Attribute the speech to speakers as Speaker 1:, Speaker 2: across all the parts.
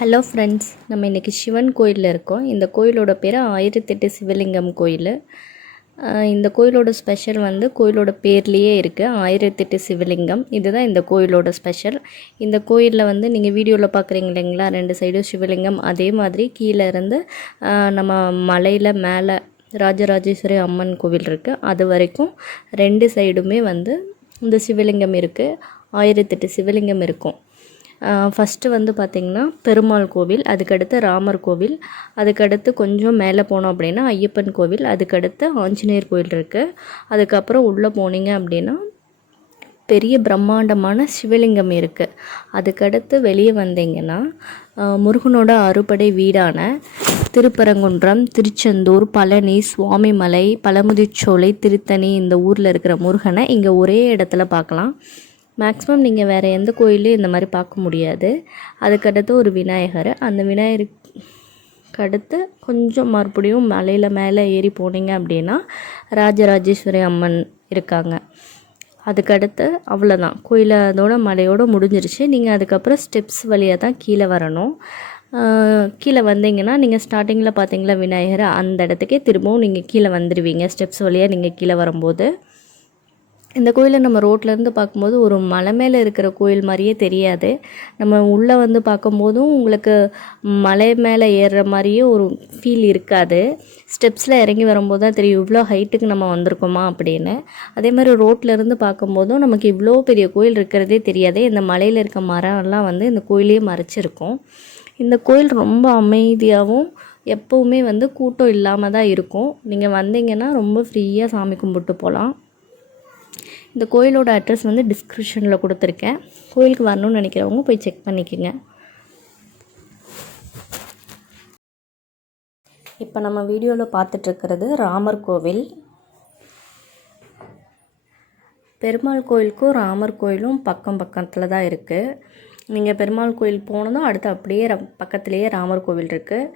Speaker 1: Hello friends நம்ம இன்றைக்கி சிவன் கோயிலில் இருக்கோம். இந்த கோயிலோட பேர் ஆயிரத்தெட்டு சிவலிங்கம் கோயில். இந்த கோயிலோட ஸ்பெஷல் வந்து கோயிலோட பேர்லேயே இருக்குது ஆயிரத்தெட்டு சிவலிங்கம். இதுதான் இந்த கோயிலோட ஸ்பெஷல் இந்த கோயிலில் வந்து நீங்கள் வீடியோவில் பார்க்குறீங்க இல்லைங்களா? ரெண்டு சைடும் சிவலிங்கம். அதே மாதிரி கீழே இருந்து நம்ம மலையில் மேலே ராஜராஜேஸ்வரி அம்மன் கோவில் இருக்குது அது வரைக்கும் ரெண்டு சைடுமே வந்து இந்த சிவலிங்கம் இருக்குது ஆயிரத்தெட்டு சிவலிங்கம் இருக்கும். ஃபஸ்ட்டு வந்து பார்த்திங்கன்னா பெருமாள் கோவில் அதுக்கடுத்து ராமர் கோவில் அதுக்கடுத்து கொஞ்சம் மேலே போனோம் அப்படின்னா ஐயப்பன் கோவில் அதுக்கடுத்து ஆஞ்சநேயர் கோவில் இருக்குது அதுக்கப்புறம் உள்ளே போனீங்க அப்படின்னா பெரிய பிரம்மாண்டமான சிவலிங்கம் இருக்குது அதுக்கடுத்து வெளியே வந்தீங்கன்னா முருகனோட அறுபடை வீடான திருப்பரங்குன்றம் திருச்செந்தூர் பழனி சுவாமிமலை பழமுதிர்ச்சோலை திருத்தணி இந்த ஊரில் இருக்கிற முருகனை இங்கே ஒரே இடத்துல பார்க்கலாம். மேக்ஸிமம் நீங்கள் வேறு எந்த கோயிலையும் இந்த மாதிரி பார்க்க முடியாது. அதுக்கடுத்து ஒரு விநாயகர். அந்த விநாயகருக்கு அடுத்து கொஞ்சம் மறுபடியும் மலையில் மேலே ஏறி போனீங்க அப்படின்னா ராஜராஜேஸ்வரி அம்மன் இருக்காங்க. அதுக்கடுத்து அவ்வளோதான் கோயில் அதோட மலையோட முடிஞ்சிருச்சு. நீங்கள் அதுக்கப்புறம் ஸ்டெப்ஸ் வழியாக தான் கீழே வரணும். கீழே வந்தீங்கன்னா நீங்கள் ஸ்டார்டிங்கில் பார்த்தீங்களா விநாயகர்? அந்த இடத்துக்கே திரும்பவும் நீங்கள் கீழே வந்துடுவீங்க ஸ்டெப்ஸ் வழியாக நீங்கள் கீழே வரும்போது. இந்த கோயிலை நம்ம ரோட்லேருந்து பார்க்கும்போது ஒரு மலை மேலே இருக்கிற கோயில் மாதிரியே தெரியாது. நம்ம உள்ளே வந்து பார்க்கும்போதும் உங்களுக்கு மலை மேலே ஏறுற மாதிரியே ஒரு ஃபீல் இருக்காது. ஸ்டெப்ஸில் இறங்கி வரும்போது தான் தெரியும் இவ்வளோ ஹைட்டுக்கு நம்ம வந்திருக்கோமா அப்படின்னு. அதே மாதிரி ரோட்லேருந்து பார்க்கும்போதும் நமக்கு இவ்வளோ பெரிய கோயில் இருக்கிறதே தெரியாது இந்த மலையில் இருக்க மரம்லாம் வந்து இந்த கோயிலையே மறைச்சிருக்கும். இந்த கோயில் ரொம்ப அமைதியாகவும் எப்போவுமே வந்து கூட்டம் இல்லாமல் தான் இருக்கும். நீங்கள் வந்தீங்கன்னா ரொம்ப ஃப்ரீயாக சாமி கும்பிட்டு போகலாம். இந்த கோயிலோட அட்ரஸ் வந்து டிஸ்கிரிப்ஷனில் கொடுத்துருக்கேன். கோயிலுக்கு வரணும்னு நினைக்கிறவங்க போய் செக் பண்ணிக்கோங்க. இப்போ நம்ம வீடியோவில் பார்த்துட்ருக்கிறது ராமர் கோவில். பெருமாள் கோயிலுக்கும் ராமர் கோயிலும் பக்கம் பக்கத்தில் தான் இருக்குது நீங்கள் பெருமாள் கோயில் போனதும் அடுத்து அப்படியே ர- பக்கத்துலேயே ராமர் கோவில் இருக்குது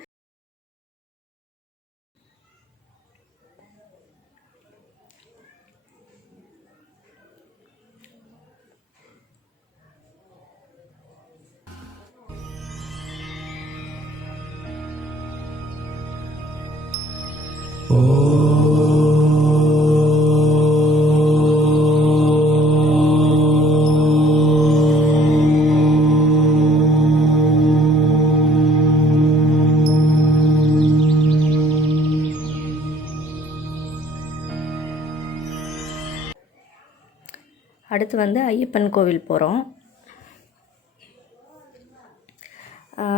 Speaker 1: அடுத்து வந்து ஐயப்பன் கோவில் போகிறோம்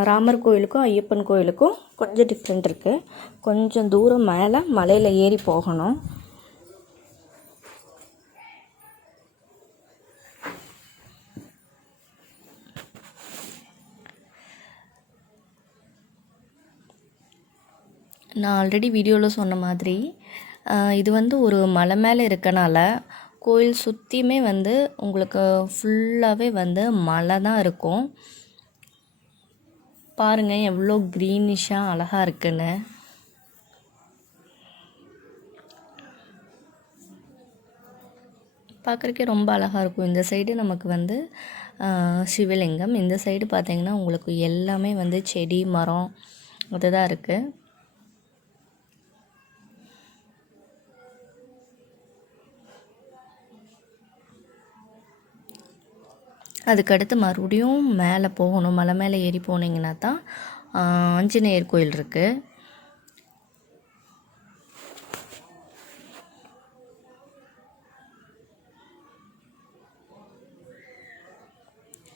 Speaker 1: ராமர் கோயிலுக்கும் ஐயப்பன் கோயிலுக்கும் கொஞ்சம் டிஃப்ரெண்ட் இருக்குது கொஞ்சம் தூரம் மேலே மலையில் ஏறி போகணும். நான் ஆல்ரெடி வீடியோவில் சொன்ன மாதிரி இது வந்து ஒரு மலை மேலே இருக்கனால கோயில் சுற்றியுமே வந்து உங்களுக்கு ஃபுல்லாகவே வந்து மலை தான் இருக்கும். பாருங்கள் எவ்வளோ க்ரீனிஷாக அழகாக இருக்குன்னு. பார்க்குறக்கே ரொம்ப அழகாக இருக்கும். இந்த சைடு நமக்கு வந்து சிவலிங்கம். இந்த சைடு பார்த்தீங்கன்னா உங்களுக்கு எல்லாமே வந்து செடி மரம் அதுதான் இருக்குது அதுக்கடுத்து மறுபடியும் மேலே போகணும். மலை மேலே ஏறி போனீங்கன்னா தான் ஆஞ்சநேயர் கோயில் இருக்குது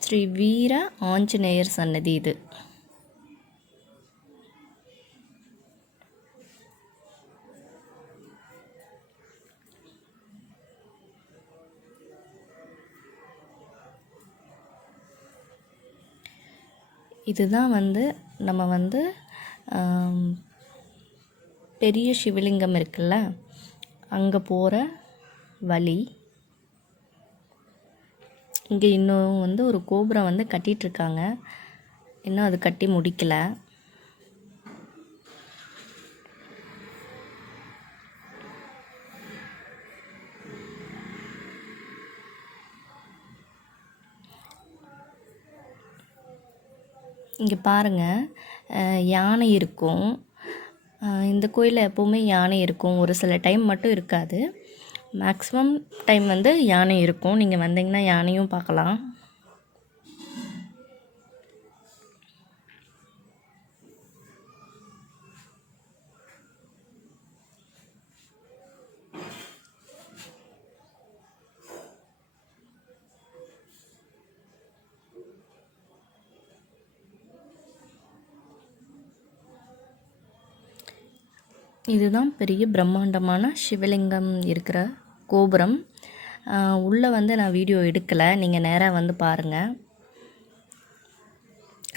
Speaker 1: ஸ்ரீ வீர ஆஞ்சநேயர் சன்னதி இது. இதுதான் வந்து நம்ம வந்து பெரிய சிவலிங்கம் இருக்குல்ல அங்கே போகிற வழி. இங்கே இன்னும் வந்து ஒரு கோபுரம் வந்து கட்டிகிட்ருக்காங்க இன்னும் அது கட்டி முடிக்கலை. இங்கே பாருங்கள் யானை இருக்கும். இந்த கோயிலில் எப்போவுமே யானை இருக்கும். ஒரு சில டைம் மட்டும் இருக்காது. மேக்ஸிமம் டைம் வந்து யானை இருக்கும். நீங்கள் வந்தீங்கன்னா யானையும் பார்க்கலாம். இதுதான் பெரிய பிரம்மாண்டமான சிவலிங்கம் இருக்கிற கோபுரம். உள்ளே வந்து நான் வீடியோ எடுக்கலை. நீங்கள் நேராக வந்து பாருங்கள்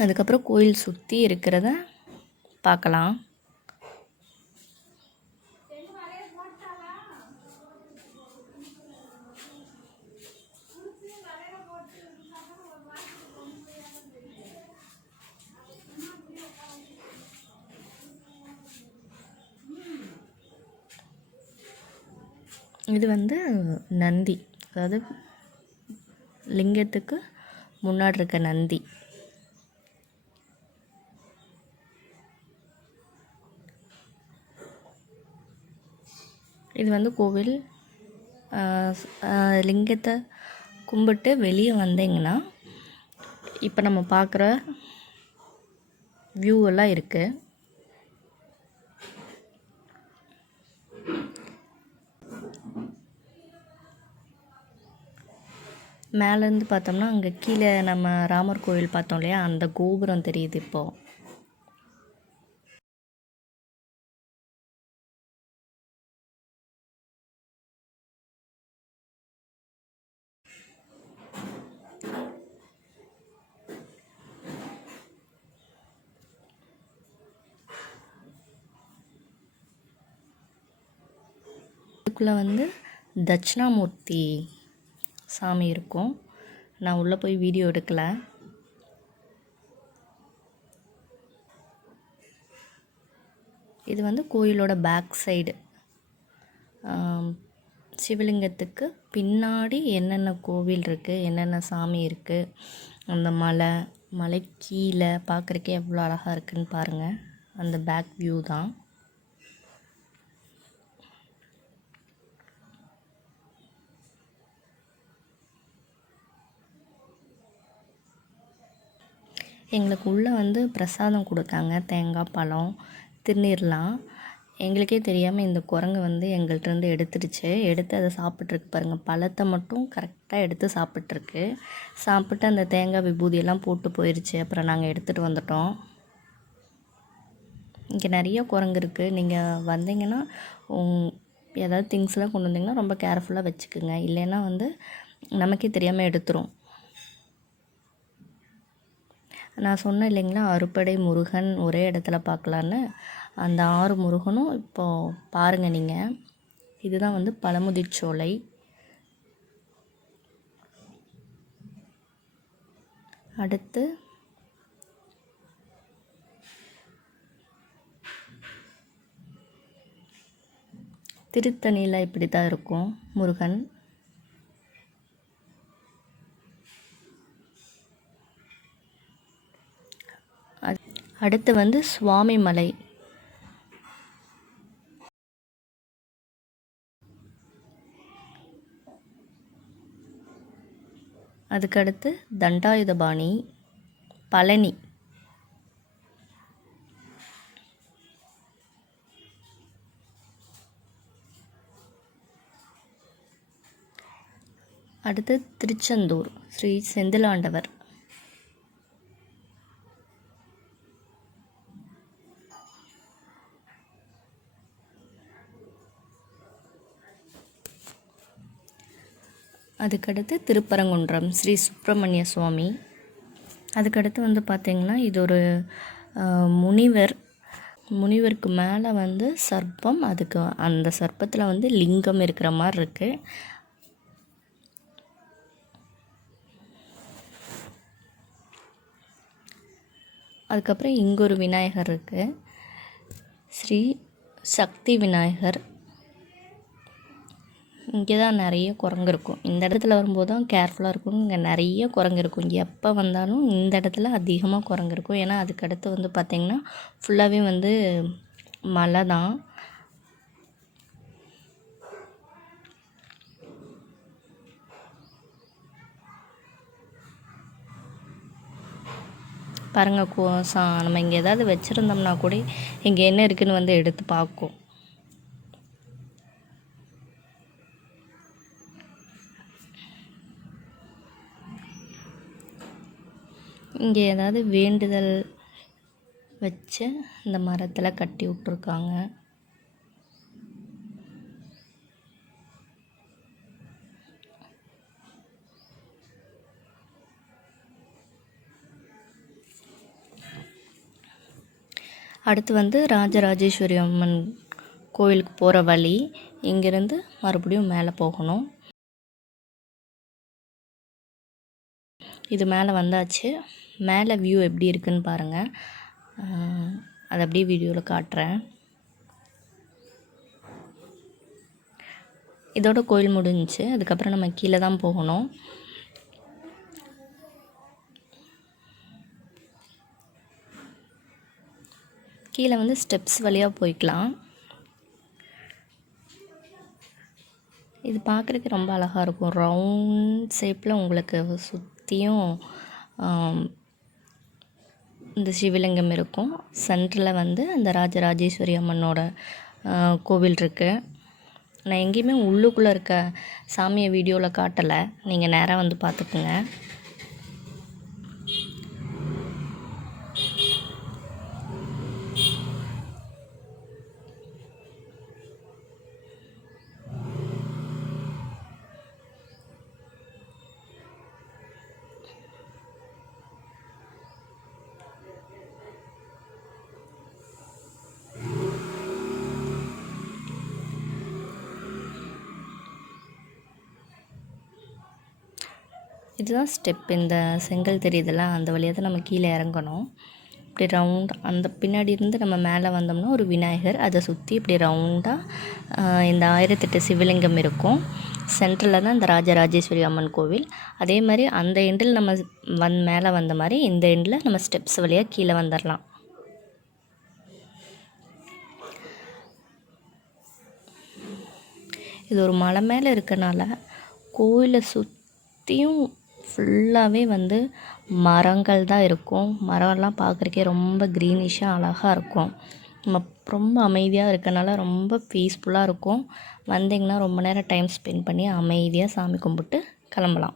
Speaker 1: அதுக்கப்புறம் கோயில் சுற்றி இருக்கிறத பார்க்கலாம். இது வந்து நந்தி. அதாவது லிங்கத்துக்கு முன்னாடி இருக்க நந்தி. இது வந்து கோவில் லிங்கத்தை கும்பிட்டு வெளியே வந்தீங்கன்னா இப்போ நம்ம பார்க்குற வியூ எல்லாம் இருக்குது மேலேருந்து பார்த்தோம்னா அங்கே கீழே நம்ம ராமர் கோவில் பார்த்தோம் இல்லையா? அந்த கோபுரம் தெரியுது இப்போது இதுக்குள்ளே வந்து தட்சிணாமூர்த்தி. சாமி இருக்கும். நான் உள்ளே போய் வீடியோ எடுக்கலை. இது வந்து கோயிலோட பேக் சைடு சிவலிங்கத்துக்கு பின்னாடி என்னென்ன கோவில் இருக்குது என்னென்ன சாமி இருக்குது அந்த மலை மலை கீழே பார்க்குறக்கே எவ்வளோ அழகாக இருக்குதுன்னு பாருங்கள் அந்த பேக் வியூ தான். எங்களுக்கு உள்ளே வந்து பிரசாதம் கொடுத்தாங்க. தேங்காய் பழம் திருநீர்லாம். எங்களுக்கே தெரியாமல் இந்த குரங்கு வந்து எங்கள்கிட்ட இருந்து எடுத்துடுச்சு. எடுத்து அதை சாப்பிட்ருக்கு பாருங்கள் பழத்தை மட்டும் கரெக்டாக எடுத்து சாப்பிட்ருக்கு சாப்பிட்டு அந்த தேங்காய் விபூதியெல்லாம் போட்டு போயிடுச்சு அப்புறம் நாங்கள் எடுத்துகிட்டு வந்துட்டோம். இங்கே நிறைய குரங்கு இருக்குது நீங்கள் வந்தீங்கன்னா உங் ஏதாவது திங்ஸ்லாம் கொண்டு வந்தீங்கன்னா ரொம்ப கேர்ஃபுல்லாக வச்சுக்கோங்க. இல்லைன்னா வந்து நமக்கே தெரியாமல் எடுத்துரும். நான் சொன்னேன் இல்லைங்களா அறுபடை முருகன் ஒரே இடத்துல பார்க்கலான்னு. அந்த ஆறு முருகனும் இப்போது பாருங்கள் நீங்கள் இதுதான் வந்து பழமுதிர்ச்சோலை அடுத்து திருத்தணியில் இப்படி தான் இருக்கும் முருகன் அத்- அடுத்து வந்து சுவாமி மலை. அதுக்கடுத்து தண்டாயுதபாணி பழனி. அடுத்து திருச்செந்தூர் ஸ்ரீ செந்திலாண்டவர். அதுக்கடுத்து திருப்பரங்குன்றம் ஸ்ரீ சுப்பிரமணிய சுவாமி. அதுக்கடுத்து வந்து பார்த்திங்கன்னா இது ஒரு முனிவர். முனிவருக்கு மேலே வந்து சர்ப்பம் அதுக்கு அந்த சர்ப்பத்தில் வந்து லிங்கம் இருக்கிற மாதிரி இருக்குது அதுக்கப்புறம் இங்கே ஒரு விநாயகர் இருக்குது ஸ்ரீ சக்தி விநாயகர். இங்கே தான் நிறைய குரங்கு இருக்கும். இந்த இடத்துல வரும்போது தான் கேர்ஃபுல்லாக இருக்கும். இங்கே நிறைய குரங்கு இருக்கும். எப்போ வந்தாலும் இந்த இடத்துல அதிகமாக குரங்கு இருக்கும். ஏன்னா அதுக்கடுத்து வந்து பார்த்திங்கன்னா ஃபுல்லாகவே வந்து மலை தான். பாருங்கள் கோ சா நம்ம இங்கே ஏதாவது வச்சுருந்தோம்னா கூட இங்கே என்ன இருக்குதுன்னு வந்து எடுத்து பார்க்கும். இங்கே ஏதாவது வேண்டுதல் வச்சு இந்த மரத்தில் கட்டி விட்ருக்காங்க அடுத்து வந்து ராஜராஜேஸ்வரி அம்மன் கோயிலுக்கு போகிற வழி. இங்கேருந்து மறுபடியும் மேலே போகணும். இது மேலே வந்தாச்சு. மேலே வியூ எப்படி இருக்குன்னு பாருங்கள் அதை அப்படியே வீடியோவில் காட்டுறேன். இதோட கோயில் முடிஞ்சிச்சு. அதுக்கப்புறம் நம்ம கீழே தான் போகணும். கீழே வந்து ஸ்டெப்ஸ் வழியாக போய்க்கலாம். இது பார்க்குறதுக்கு ரொம்ப அழகாக இருக்கும். ரவுண்ட் ஷேப்பில் உங்களுக்கு சுத் சுற்றியும் இந்த சிவலிங்கம் இருக்கும். சென்டரில் வந்து அந்த ராஜராஜேஸ்வரி அம்மனோட கோவில் இருக்குது நான் எங்கேயுமே உள்ளுக்குள்ளே இருக்க சாமியை வீடியோவில் காட்டலை. நீங்கள் நேராக வந்து பார்த்துக்குங்க. இதுதான் ஸ்டெப். இந்த செங்கல் தெரியுதுல்ல அந்த வழியாக தான் நம்ம கீழே இறங்கணும். இப்படி ரவுண்ட் அந்த பின்னாடி இருந்து நம்ம மேலே வந்தோம்னா ஒரு விநாயகர். அதை சுற்றி இப்படி ரவுண்டாக இந்த ஆயிரத்தெட்டு சிவலிங்கம் இருக்கும். சென்ட்ரலில் தான் இந்த ராஜராஜேஸ்வரி அம்மன் கோவில். அதே மாதிரி அந்த எண்டில் நம்ம வந் மேலே வந்த மாதிரி இந்த எண்டில் நம்ம ஸ்டெப்ஸ் வழியாக கீழே வந்துடலாம் இது ஒரு மலை மேலே இருக்கனால கோயிலை சுற்றியும் ஃபுல்லாகவே வந்து மரங்கள் தான் இருக்கும். மரம்லாம் பார்க்குறக்கே ரொம்ப க்ரீனிஷாக அழகாக இருக்கும். நம்ம ரொம்ப அமைதியாக இருக்கனால ரொம்ப பீஸ்ஃபுல்லாக இருக்கும். வந்தீங்கன்னா ரொம்ப நேரம் டைம் ஸ்பெண்ட் பண்ணி அமைதியாக சாமி கும்பிட்டு கிளம்பலாம்.